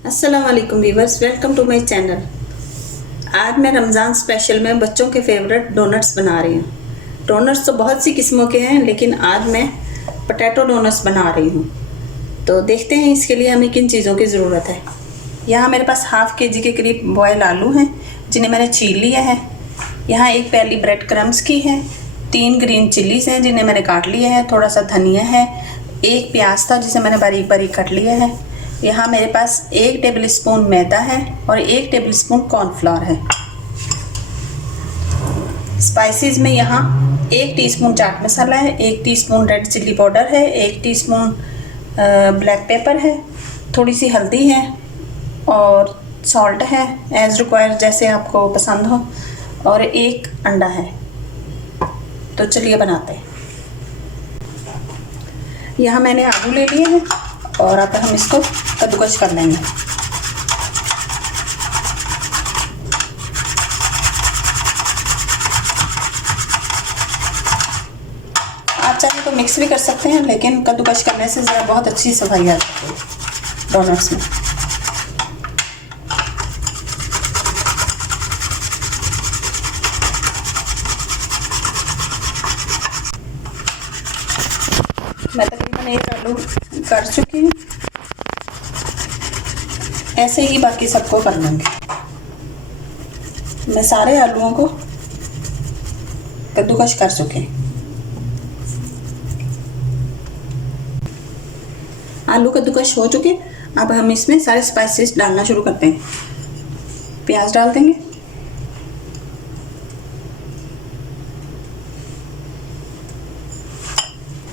अस्सलाम वालेकुम viewers, welcome to my channel. आज मैं रमज़ान स्पेशल में बच्चों के फेवरेट डोनट्स बना रही हूँ। डोनट्स तो बहुत सी किस्मों के हैं, लेकिन आज मैं पोटैटो डोनट्स बना रही हूँ। तो देखते हैं इसके लिए हमें किन चीज़ों की ज़रूरत है। यहाँ मेरे पास हाफ़ kg के करीब बॉयल आलू हैं, जिन्हें मैंने छील लिया है। यहाँ एक प्याली ब्रेड क्रम्स की है, 3 ग्रीन चिलीज़ हैं जिन्हें मैंने काट लिया है, थोड़ा सा धनिया है, एक प्याज था जिसे मैंने बारीक बारीक काट लिया है। यहाँ मेरे पास 1 टेबल स्पून मैदा है और 1 टेबल स्पून कॉर्नफ्लोर है। स्पाइसेस में यहाँ 1 टीस्पून चाट मसाला है, 1 टीस्पून रेड चिल्ली पाउडर है, 1 टीस्पून ब्लैक पेपर है, थोड़ी सी हल्दी है और सॉल्ट है एज़ रिक्वायर्ड, जैसे आपको पसंद हो, और 1 अंडा है। तो चलिए बनाते हैं। यहाँ मैंने आलू ले लिए हैं और अब हम इसको कद्दूकस कर लेंगे। आप चाहे तो मिक्स भी कर सकते हैं, लेकिन कद्दूकस करने से ज़रा बहुत अच्छी सफाई आ जाती है डोनट्स में। मैं तकरीबन 1 आलू कर चुकी हूँ। ऐसे ही बाकी सबको कर लेंगे। मैं सारे आलूओं को कद्दूकस कर चुके हैं। आलू कद्दूकस हो चुके, अब हम इसमें सारे स्पाइसेस डालना शुरू करते हैं। प्याज डाल देंगे,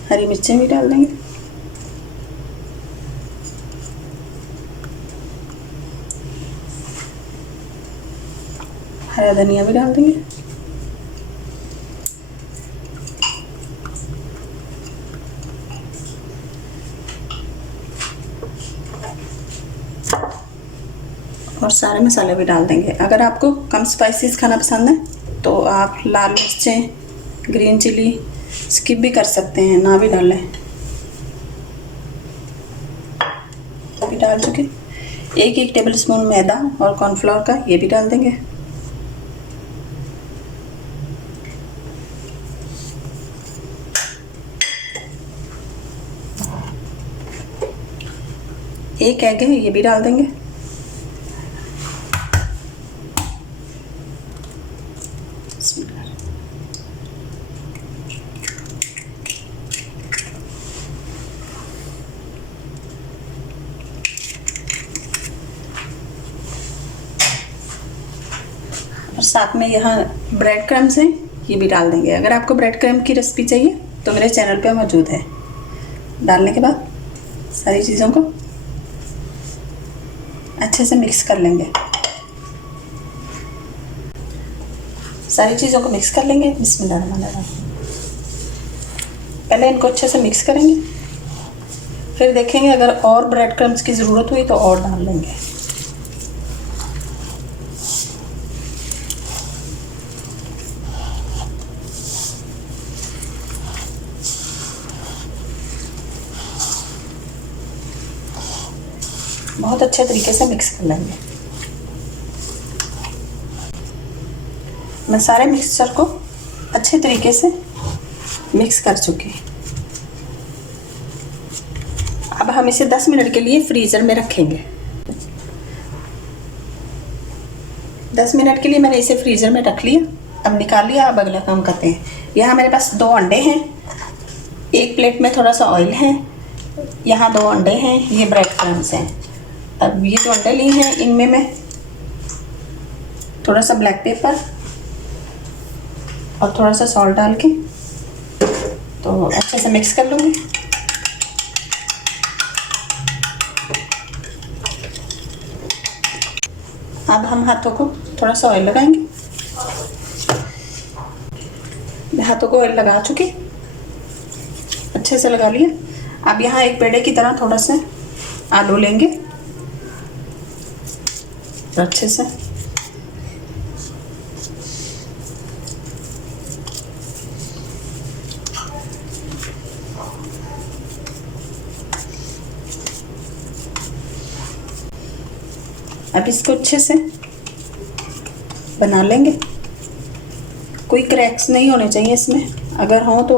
हरी मिर्चें भी डाल देंगे, हरा धनिया भी डाल देंगे, और सारे मसाले भी डाल देंगे। अगर आपको कम स्पाइसेस खाना पसंद है तो आप लाल मिर्चें, ग्रीन चिली स्किप भी कर सकते हैं, ना भी डालें। अभी डाल चुके। 1 टेबल स्पून मैदा और कॉर्नफ्लोर का ये भी डाल देंगे। एक एग है, ये भी डाल देंगे। और साथ में यहाँ ब्रेड क्रम्स हैं, ये भी डाल देंगे। अगर आपको ब्रेड क्रम्ब की रेसिपी चाहिए तो मेरे चैनल पे मौजूद है। डालने के बाद सारी चीज़ों को अच्छे से मिक्स कर लेंगे। सारी चीज़ों को मिक्स कर लेंगे। बिस्मिल्लाह। पहले इनको अच्छे से मिक्स करेंगे, फिर देखेंगे अगर और ब्रेड क्रम्स की ज़रूरत हुई तो और डाल लेंगे। बहुत अच्छे तरीके से मिक्स कर लेंगे। मैं सारे मिक्सचर को अच्छे तरीके से मिक्स कर चुकी। अब हम इसे 10 मिनट के लिए फ्रीज़र में रखेंगे। 10 मिनट के लिए मैंने इसे फ्रीज़र में रख लिया। अब निकाल लिया। अब अगला काम करते हैं। यहाँ मेरे पास 2 अंडे हैं, एक प्लेट में थोड़ा सा ऑयल है, यहाँ 2 अंडे हैं, ये ब्रेड क्रम्स हैं। अब ये जो अंडे लिए हैं इनमें मैं थोड़ा सा ब्लैक पेपर और थोड़ा सा सॉल्ट डाल के तो अच्छे से मिक्स कर लूँगी। अब हम हाथों को थोड़ा सा ऑयल लगाएंगे। मैं हाथों को ऑयल लगा चुकी, अच्छे से लगा लिया। अब यहाँ एक पेड़े की तरह थोड़ा सा आलू लेंगे, अच्छे से अब इसको अच्छे से बना लेंगे। कोई क्रैक्स नहीं होने चाहिए इसमें, अगर हो तो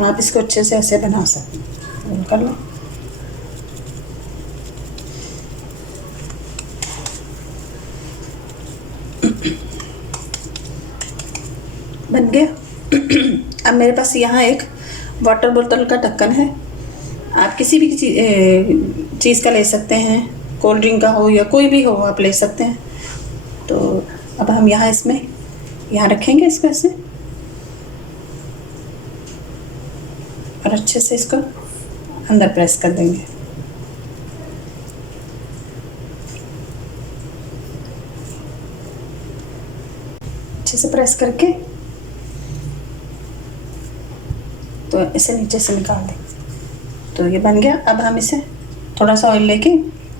आप इसको अच्छे से ऐसे बना सकते हैं। रोल कर लो। बन गया। अब मेरे पास यहाँ एक वाटर बोतल का ढक्कन है। आप किसी भी चीज़ का ले सकते हैं, कोल्ड ड्रिंक का हो या कोई भी हो आप ले सकते हैं। तो अब हम यहाँ इसमें यहाँ रखेंगे इसको ऐसे, और अच्छे से इसको अंदर प्रेस कर देंगे। अच्छे से प्रेस करके तो इसे नीचे से निकाल देंगे। तो ये बन गया। अब हम इसे थोड़ा सा ऑयल लेके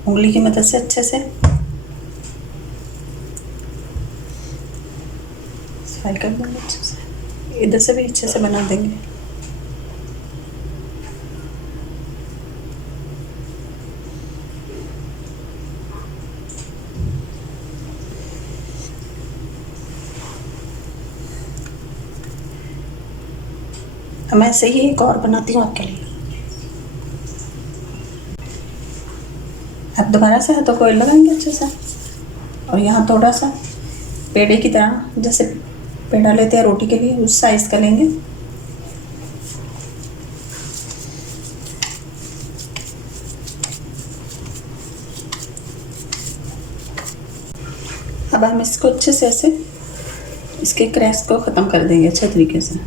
उंगली की मदद से अच्छे से फ्राई कर देंगे। अच्छे से इधर से भी अच्छे से बना देंगे। अब मैं ऐसे ही एक और बनाती हूँ आपके लिए। अब दोबारा से हाथों को ऑयल लगाएंगे अच्छे से, और यहाँ थोड़ा सा पेड़े की तरह, जैसे पेड़ा लेते हैं रोटी के लिए, उस साइज का लेंगे। अब हम इसको अच्छे से ऐसे इसके क्रैक्स को ख़त्म कर देंगे अच्छे तरीके से।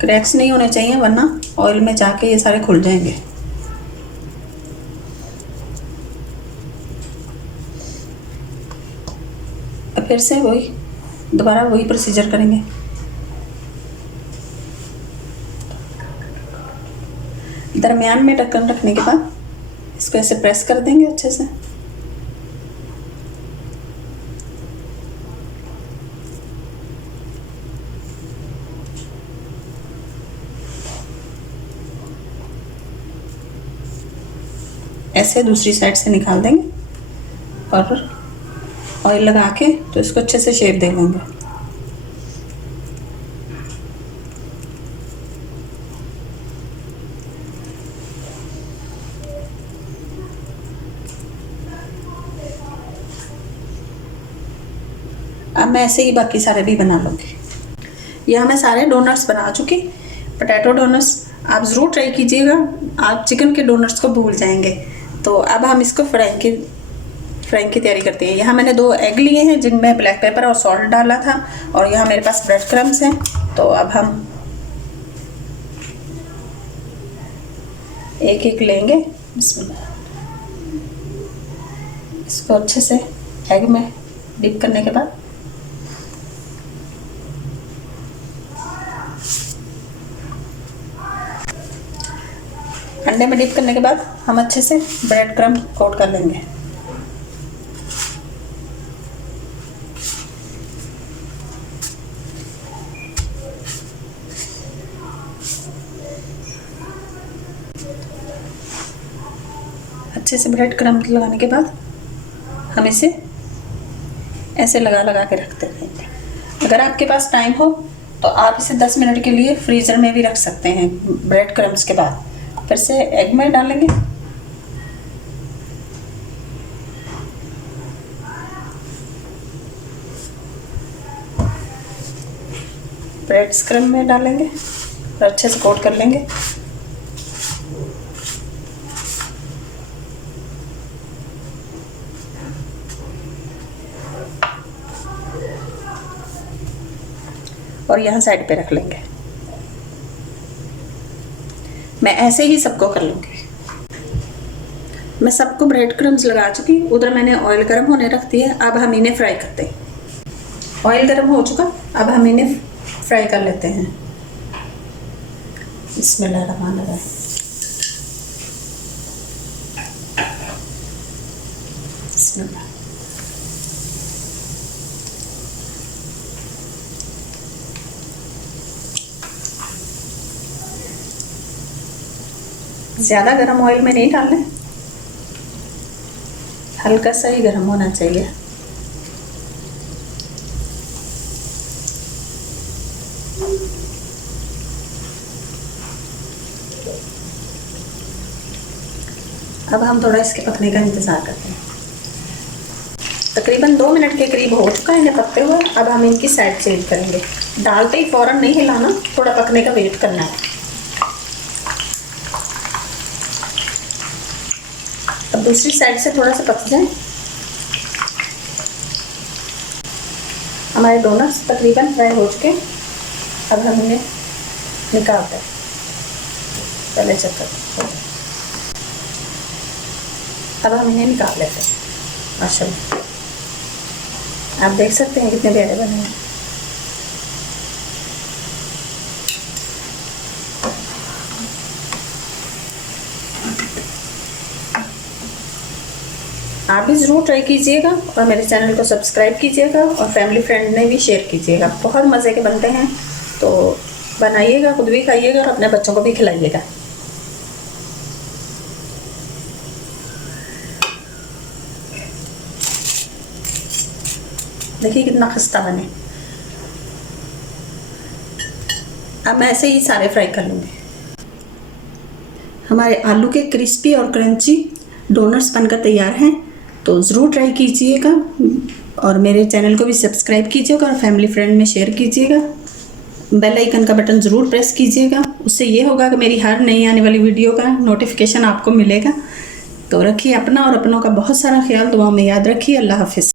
क्रैक्स नहीं होने चाहिए, वरना ऑयल में जाके ये सारे खुल जाएंगे। अब फिर से दोबारा वही प्रोसीजर करेंगे। दरमियान में ढक्कन रखने के बाद इसको ऐसे प्रेस कर देंगे अच्छे से। ऐसे दूसरी साइड से निकाल देंगे और ऑयल लगा के तो इसको अच्छे से शेप दे लेंगे। अब मैं ऐसे ही बाकी सारे भी बना लूँगी। यह मैं सारे डोनट्स बना चुकी। पोटैटो डोनट्स आप ज़रूर ट्राई कीजिएगा, आप चिकन के डोनट्स को भूल जाएंगे। तो अब हम इसको फ्राइंग की तैयारी करते हैं। यहाँ मैंने 2 एग लिए हैं जिनमें ब्लैक पेपर और सॉल्ट डाला था, और यहाँ मेरे पास ब्रेड क्रम्स हैं। तो अब हम एक एक लेंगे। इसको अच्छे से एग में डिप करने के बाद अंडे में डिप करने के बाद हम अच्छे से ब्रेड क्रम्ब कोट कर लेंगे। अच्छे से ब्रेड क्रम्ब लगाने के बाद हम इसे ऐसे लगा लगा के रखते रहेंगे। अगर आपके पास टाइम हो तो आप इसे 10 मिनट के लिए फ्रीज़र में भी रख सकते हैं। ब्रेड क्रम्ब्स के बाद फिर से एग में डालेंगे। ब्रेड क्रम्ब में डालेंगे और अच्छे से कोट कर लेंगे। और यहाँ साइड पे रख लेंगे। मैं ऐसे ही सबको कर लूँगी। मैं सबको ब्रेड क्रम्स लगा चुकी। उधर मैंने ऑयल गर्म होने रख दिया। अब हम इन्हें फ्राई करते हैं। ऑयल गर्म हो चुका, अब हम इन्हें फ्राई कर लेते हैं। बिस्मिल्लाहिर्रहमानिर्रहीम। बिस्मिल्लाह। ज़्यादा गर्म ऑयल में नहीं डालना, हल्का सा ही गर्म होना चाहिए। अब हम थोड़ा इसके पकने का इंतज़ार करते हैं। तकरीबन 2 मिनट के करीब हो चुका है इन्हें पकते हुए। अब हम इनकी साइड चेंज करेंगे। डालते ही फ़ौरन नहीं हिलाना, थोड़ा पकने का वेट करना है। अब दूसरी साइड से थोड़ा सा पक जाए। हमारे डोनट्स तकरीबन फ्राई हो चुके। अब हम इन्हें निकालते हैं। पहले चेक करते हैं। अब हम इन्हें निकाल लेते हैं। माशाल्लाह, आप देख सकते हैं कितने प्यारे बने हैं। आप भी ज़रूर ट्राई कीजिएगा और मेरे चैनल को सब्सक्राइब कीजिएगा और फैमिली फ्रेंड में भी शेयर कीजिएगा। बहुत मज़े के बनते हैं, तो बनाइएगा, खुद भी खाइएगा और अपने बच्चों को भी खिलाइएगा। देखिए कितना खस्ता बने। अब मैं ऐसे ही सारे फ्राई कर लूँगी। हमारे आलू के क्रिस्पी और क्रंची डोनट्स बनकर तैयार हैं, तो ज़रूर ट्राई कीजिएगा और मेरे चैनल को भी सब्सक्राइब कीजिएगा और फैमिली फ्रेंड में शेयर कीजिएगा। बेल आइकन का बटन ज़रूर प्रेस कीजिएगा, उससे ये होगा कि मेरी हर नई आने वाली वीडियो का नोटिफिकेशन आपको मिलेगा। तो रखिए अपना और अपनों का बहुत सारा ख्याल, दुआ में याद रखिए। अल्लाह हाफ़िज़।